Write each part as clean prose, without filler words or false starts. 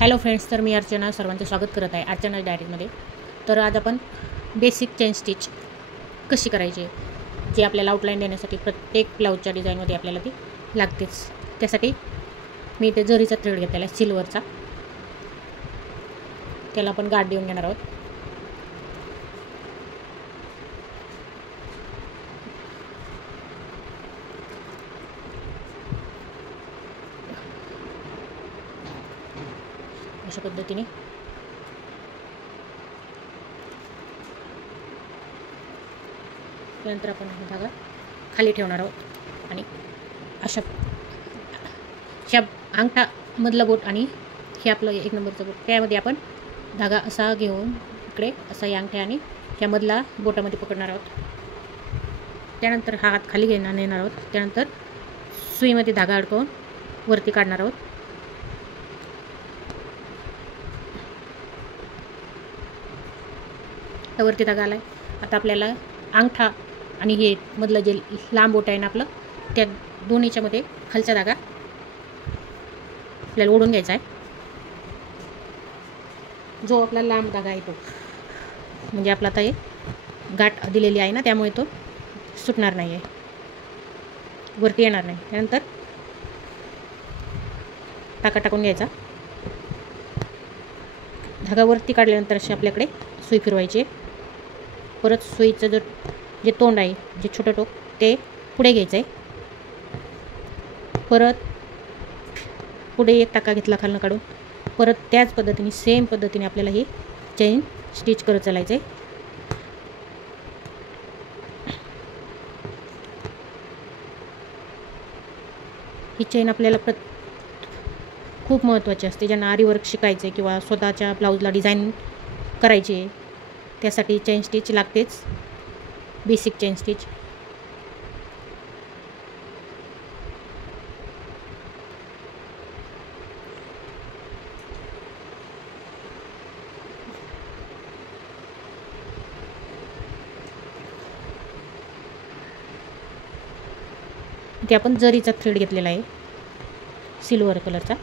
Hello friends, तर मी अर्चना सर्वांचे स्वागत करत आहे अर्चना डायरीमध्ये। तर आज आपण बेसिक चेन स्टिच कशी करायची जे आपल्याला आउटलाईन देण्यासाठी प्रत्येक ब्लाऊजच्या डिझाईनमध्ये आपल्याला ती लागतेच। त्यासाठी मी इथे जरीचा थ्रेड घेतलेला आहे सिल्वरचा, त्याला आपण गाठ देऊन घेणार आहोत। अशा पद्धतीने त्यानंतर आपण हा धागा खाली ठेवणार आहोत आणि अशा ह्या अंगठा मधला बोट आणि हे आपलं 1 नंबरचं बोट, त्यामध्ये आपण धागा असा घेऊन इकडे असा या अंगठ्या आणि ह्या मधला बोटामध्ये पकडणार आहोत। त्यानंतर हा हात खाली नेणार आहोत। त्यानंतर सुईमध्ये धागा अडकवून वरती काढणार आहोत। वरती धागा आला आहे। आता आपल्याला अंगठा आणि हे मधलं जे लांब बोट आहे ना आपलं, त्या दोन्हीच्या मध्ये खालचा धागा आपल्याला ओढून घ्यायचा आहे। जो आपला लांब धागा आहे तो म्हणजे आपला आता हे गाठ दिलेली आहे ना, त्यामुळे तो सुटणार नाही आहे, वरती येणार नाही। त्यानंतर टाका टाकून घ्यायचा। धागा वरती काढल्यानंतर अशी आपल्याकडे सुई फिरवायची। परत सुईचं जे तोंड आहे, जे छोटं टोक, ते पुढे घ्यायचं आहे। परत पुढे एक टाका घेतला खालनं काढून, परत त्याच पद्धतीने सेम पद्धतीने आपल्याला हे चेन स्टिच करत चालायचं आहे। ही चेन आपल्याला खूप महत्त्वाची असते। ज्यांना आरी वर्क शिकायचं आहे किंवा स्वतःच्या ब्लाऊजला डिझाईन करायची आहे, त्यासाठी चेन स्टिच लागतेच, बेसिक चेन स्टिच। इथे आपण जरीचा थ्रेड घेतलेला आहे सिल्वर कलरचा।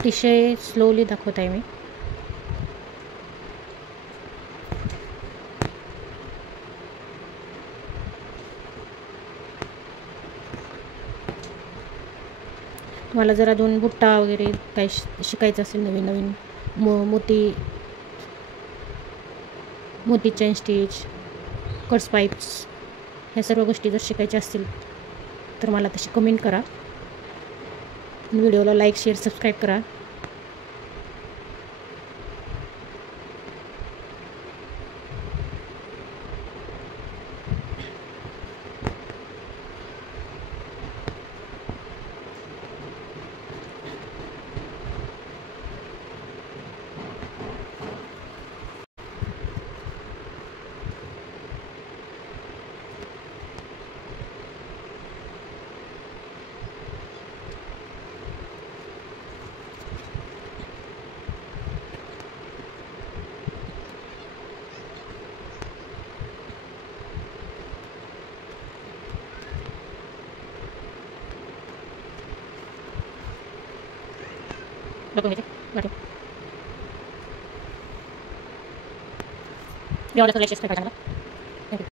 अतिशय स्लोली दाखवत आहे मी। तुम्हाला जर अजून बुट्टा वगैरे काही शिकायचं असेल, नवीन नवीन मोती चेन स्टिच, कट्स पाईप्स, ह्या सर्व गोष्टी जर शिकायच्या असतील तर मला तशी कमेंट करा। व्हिडिओला लाईक, शेअर, सबस्क्राईब करा। एवढं सगळं